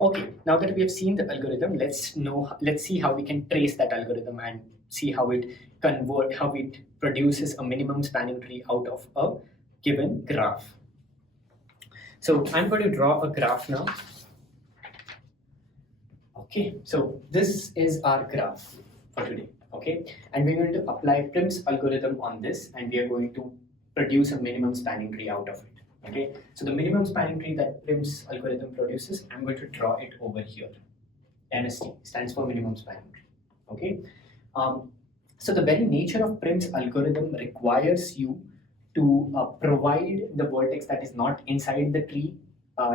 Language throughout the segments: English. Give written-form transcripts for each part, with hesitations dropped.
Okay, now that we have seen the algorithm, let's see how we can trace that algorithm and see how it produces a minimum spanning tree out of a given graph. So I'm going to draw a graph now. Okay, so this is our graph for today. Okay, and we're going to apply Prim's algorithm on this, and we are going to produce a minimum spanning tree out of it. Okay, so the minimum spanning tree that Prim's algorithm produces, I'm going to draw it over here. MST stands for minimum spanning tree. Okay, so the very nature of Prim's algorithm requires you to provide the vertex that is not inside the tree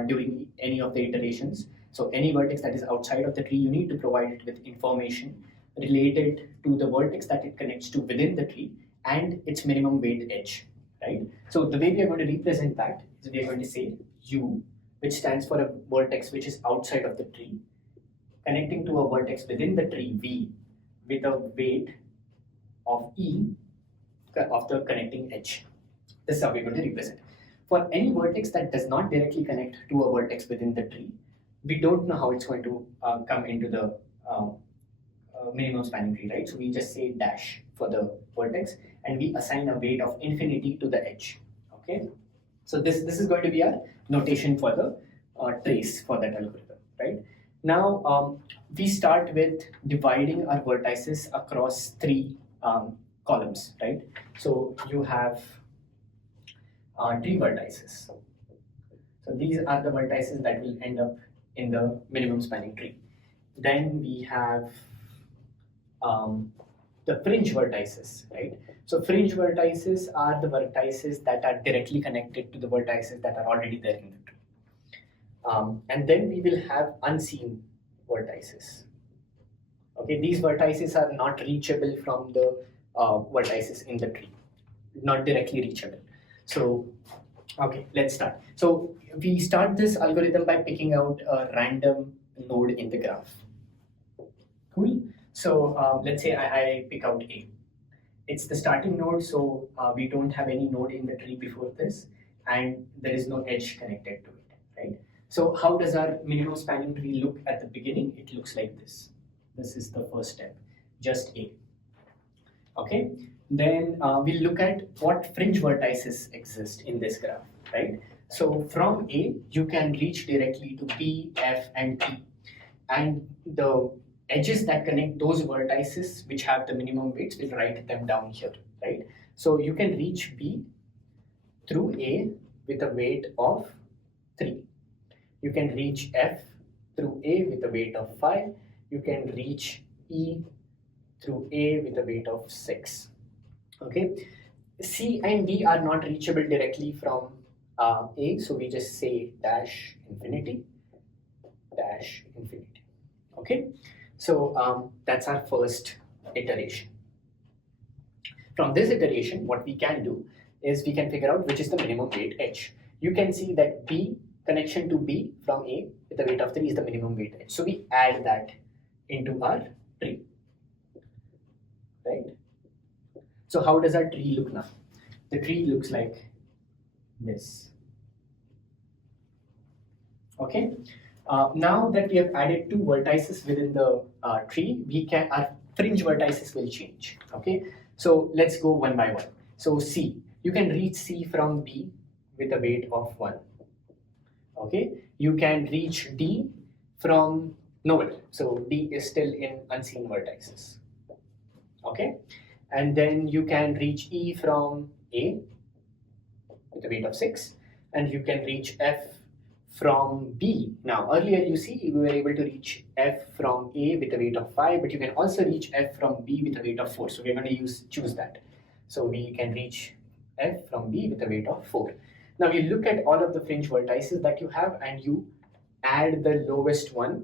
during any of the iterations. So any vertex that is outside of the tree, you need to provide it with information related to the vertex that it connects to within the tree and its minimum weight edge, right? So the way we are going to represent that is we are going to say U, which stands for a vertex which is outside of the tree, connecting to a vertex within the tree V with a weight of E of the connecting edge. This is how we're going to represent. For any vertex that does not directly connect to a vertex within the tree, we don't know how it's going to come into the minimum spanning tree, right? So we just say dash for the vertex and we assign a weight of infinity to the edge. Okay, so this is going to be our notation for the trace for that algorithm, right? Now we start with dividing our vertices across three columns, right? So you have tree vertices. So these are the vertices that will end up in the minimum spanning tree. Then we have the fringe vertices, right? So fringe vertices are the vertices that are directly connected to the vertices that are already there in the tree. And then we will have unseen vertices. Okay, these vertices are not reachable from the vertices in the tree, not directly reachable. So, okay, let's start. So we start this algorithm by picking out a random node in the graph. Cool. So let's say I pick out A. It's the starting node, so we don't have any node in the tree before this, and there is no edge connected to it, right? So how does our minimum spanning tree look at the beginning? It looks like this. This is the first step, just A. Okay, then we'll look at what fringe vertices exist in this graph, right? So from A, you can reach directly to B, F, and T. And the edges that connect those vertices which have the minimum weights, we'll write them down here, right? So you can reach B through A with a weight of 3. You can reach F through A with a weight of 5. You can reach E through A with a weight of 6. Okay, C and D are not reachable directly from A, so we just say dash infinity. Okay, so that's our first iteration. From this iteration, what we can do is we can figure out which is the minimum weight edge. You can see that B connection to B from A with a weight of 3 is the minimum weight edge. So we add that into our tree, right? So how does our tree look now? The tree looks like this. Okay. Now that we have added 2 vertices within the tree, our fringe vertices will change. Okay. So let's go one by one. So C, you can reach C from B with a weight of 1. Okay. You can reach D from nowhere. So D is still in unseen vertices. Okay. And then you can reach E from A with a weight of 6, and you can reach F from B. Now earlier you see we were able to reach F from A with a weight of 5, but you can also reach F from B with a weight of 4. So we're going to choose that. So we can reach F from B with a weight of 4. Now you look at all of the fringe vertices that you have and you add the lowest one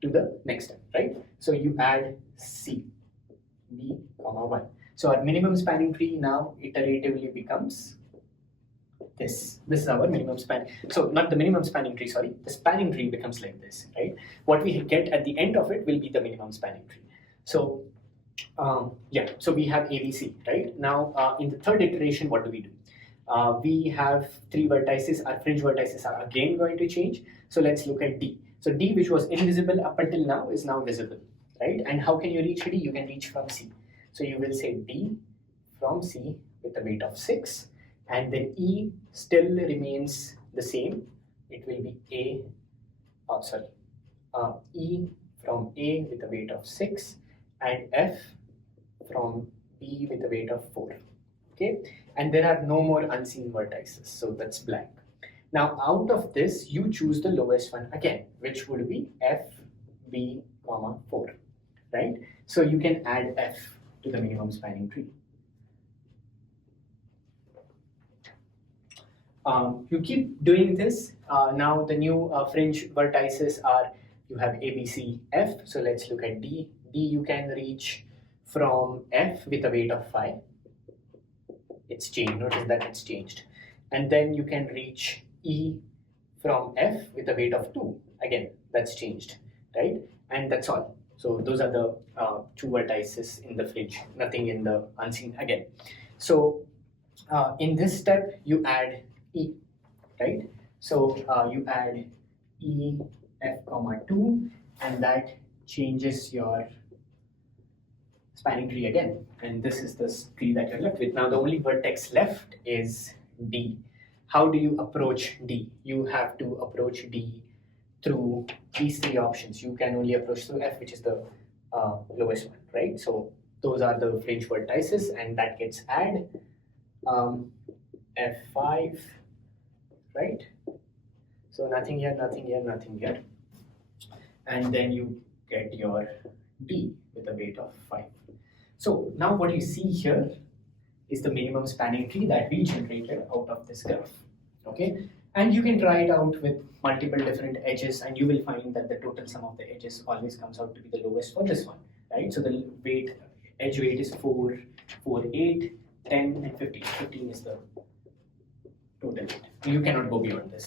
to the next step, right? So you add C, B, 1. So our minimum spanning tree now iteratively becomes this. This is our minimum span. So not the minimum spanning tree, sorry. The spanning tree becomes like this, right? What we get at the end of it will be the minimum spanning tree. So yeah, so we have ABC, right? Now in the third iteration, what do? We have 3 vertices. Our fringe vertices are again going to change. So let's look at D. So D, which was invisible up until now, is now visible, right? And how can you reach D? You can reach from C. So you will say D from C with a weight of 6, and then E still remains the same. It will be E from A with a weight of 6, and F from B with a weight of 4. Okay, and there are no more unseen vertices, so that's blank. Now out of this, you choose the lowest one again, which would be F, B, 4, right? So you can add F to the minimum spanning tree. You keep doing this. Now the new fringe vertices are, you have A, B, C, F. So let's look at D. D you can reach from F with a weight of 5. It's changed, notice that it's changed. And then you can reach E from F with a weight of 2. Again, that's changed, right? And that's all. So those are the 2 vertices in the fringe, nothing in the unseen again. So in this step, you add E, right? So you add E, F, 2, and that changes your spanning tree again. And this is the tree that you're left with. Now the only vertex left is D. How do you approach D? You have to approach D through these 3 options. You can only approach through F, which is the lowest one, right? So those are the fringe vertices, and that gets added. F5, right? So nothing here, nothing here, nothing here. And then you get your D with a weight of 5. So now what you see here is the minimum spanning tree that we generated out of this graph, okay? And you can try it out with multiple different edges, and you will find that the total sum of the edges always comes out to be the lowest for this one, right? So the edge weight is 4, 4, 8, 10, and 15. 15 is the total weight. You cannot go beyond this.